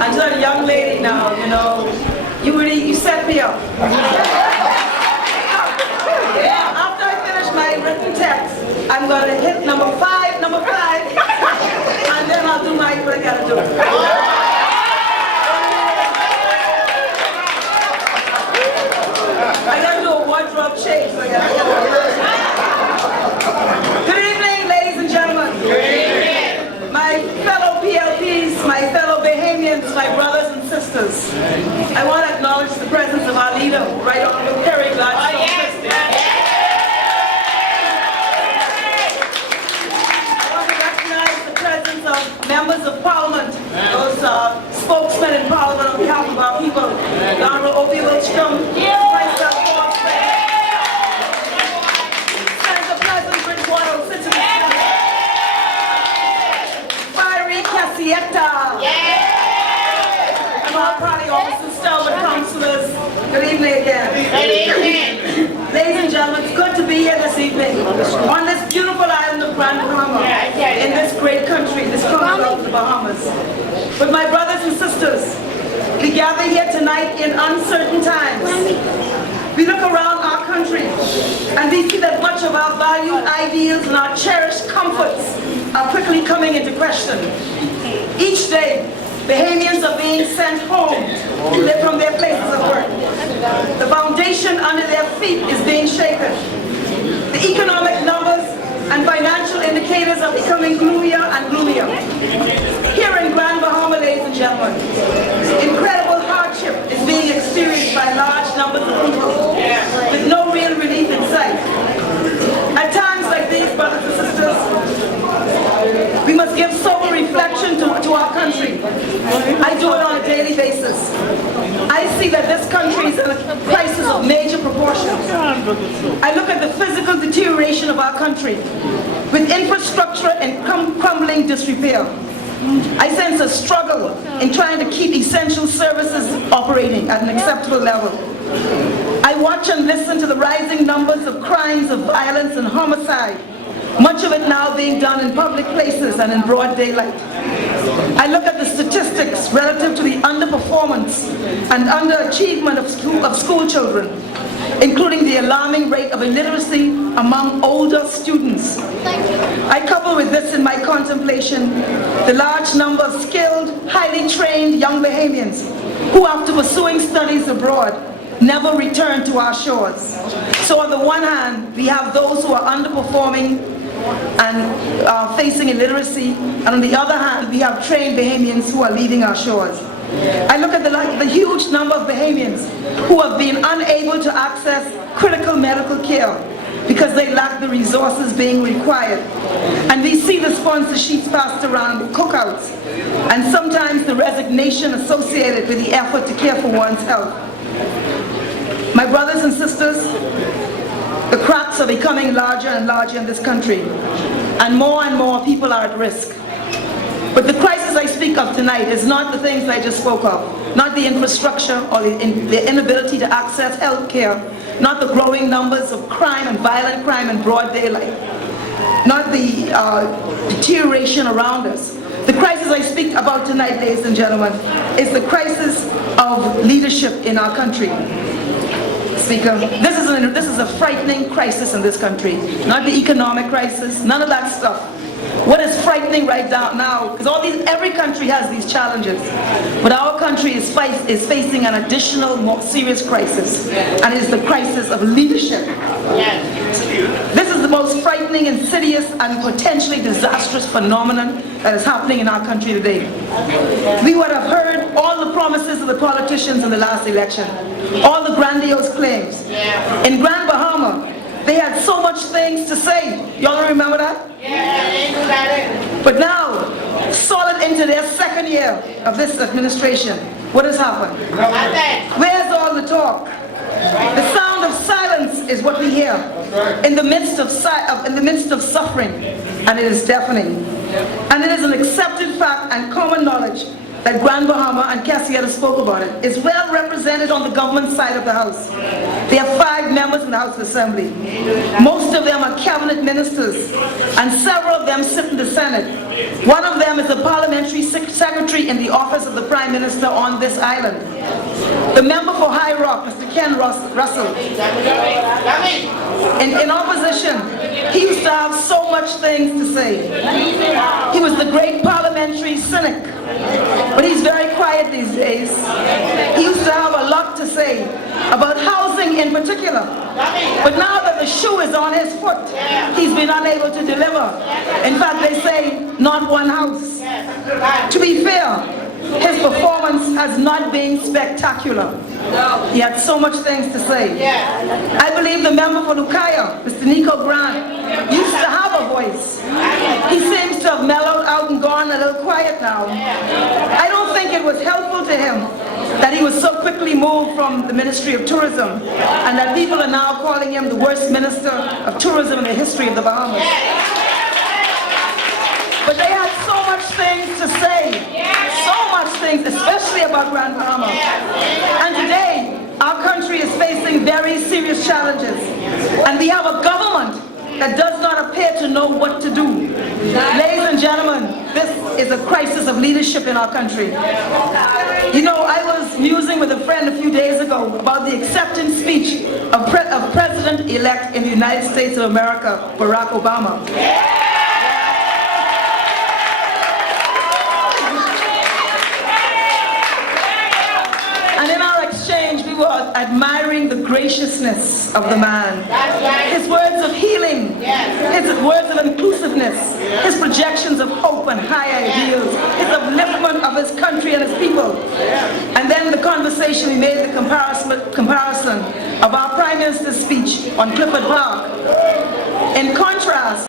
I'm just a young lady now, you know. You set me up. Yeah, after I finish my written text, I'm going to hit number five, and then I'll do what I gotta do. I gotta do a wardrobe change. Good evening, ladies and gentlemen. Good evening. My fellow PLPs, my fellow Bahamians, my brothers and sisters. I want to acknowledge the presence of our leader, Right Honourable Glenys Hanna-Martin. I want to recognize the presence of members of Parliament, those spokesmen in Parliament on behalf of our people. The Honourable Opie Wilstrom, myself, Senator President Bridgewater, Citizen, Fiery Cassietta, and all party officers, Stelman councillors. Good evening again. Good evening. Ladies and gentlemen, it's good to be here this evening on this beautiful island of Grand Bahama, in this great country, this Commonwealth of the Bahamas. But my brothers and sisters, we gather here tonight in uncertain times. We look around our country and we see that much of our valued ideals and our cherished comforts are quickly coming into question. Each day, Bahamians are being sent home from their places of work. The foundation under their feet is being shaken. The economic numbers and financial indicators are becoming gloomier and gloomier. Here in Grand Bahama, ladies and gentlemen, incredible hardship is being experienced by large numbers of people with no real relief in sight. At times like these, brothers and sisters, we must give sober reflection to our country. I do it on a daily basis. I see that this country is in a crisis of major proportions. I look at the physical deterioration of our country with infrastructure in crumbling disrepair. I sense a struggle in trying to keep essential services operating at an acceptable level. I watch and listen to the rising numbers of crimes of violence and homicide, much of it now being done in public places and in broad daylight. I look at the statistics relative to the underperformance and underachievement of school children, including the alarming rate of illiteracy among older students. I couple with this in my contemplation the large number of skilled, highly trained young Bahamians who, after pursuing studies abroad, never return to our shores. So on the one hand, we have those who are underperforming and facing illiteracy, and on the other hand, we have trained Bahamians who are leaving our shores. I look at the huge number of Bahamians who have been unable to access critical medical care because they lack the resources being required. And we see the sponsorships passed around, cookouts, and sometimes the resignation associated with the effort to care for one's health. My brothers and sisters, the cracks are becoming larger and larger in this country, and more people are at risk. But the crisis I speak of tonight is not the things I just spoke of, not the infrastructure or the inability to access health care, not the growing numbers of crime and violent crime in broad daylight, not the deterioration around us. The crisis I speak about tonight, ladies and gentlemen, is the crisis of leadership in our country. Speaker, this is a frightening crisis in this country. Not the economic crisis, none of that stuff. What is frightening right now, because every country has these challenges, but our country is facing an additional, more serious crisis, and it is the crisis of leadership. This is the most frightening, insidious, and potentially disastrous phenomenon that is happening in our country today. We would have heard all the promises of the politicians in the last election, all the grandiose claims. In Grand Bahama, they had so much things to say. Y'all remember that? But now, solid into their second year of this administration, what has happened? Where's all the talk? The sound of silence is what we hear in the midst of suffering, and it is deafening. And it is an accepted fact and common knowledge that Grand Bahama and Cassietta spoke about it, is well represented on the government side of the House. There are 5 members in the House Assembly. Most of them are cabinet ministers, and several of them sit in the Senate. One of them is a parliamentary secretary in the office of the Prime Minister on this island. The member for High Rock, Mr. Ken Russell, in opposition, he used to have so much things to say. He was the great parliamentary cynic, but he's very quiet these days. He used to have a lot to say about housing in particular, but now that the shoe is on his foot, he's been unable to deliver. In fact, they say not one house. To be fair, his performance has not been spectacular. He had so much things to say. I believe the member for Lukaya, Mr. Nico Grant, used to have a voice. He seems to have mellowed out and gone a little quiet now. I don't think it was helpful to him that he was so quickly moved from the Ministry of Tourism, and that people are now calling him the worst Minister of Tourism in the history of the Bahamas. But they had so much things to say, so much things, especially about Grand Bahama. And today, our country is facing very serious challenges, and we have a government that does not appear to know what to do. Ladies and gentlemen, this is a crisis of leadership in our country. You know, I was musing with a friend a few days ago about the acceptance speech of President-elect in the United States of America, Barack Obama. And in our exchange, we were admiring the graciousness of the man. His words of healing, his words of inclusiveness, his projections of hope and high ideals, his upliftment of his country and his people. And then the conversation, we made the comparison of our Prime Minister's speech on Clifford Park. In contrast,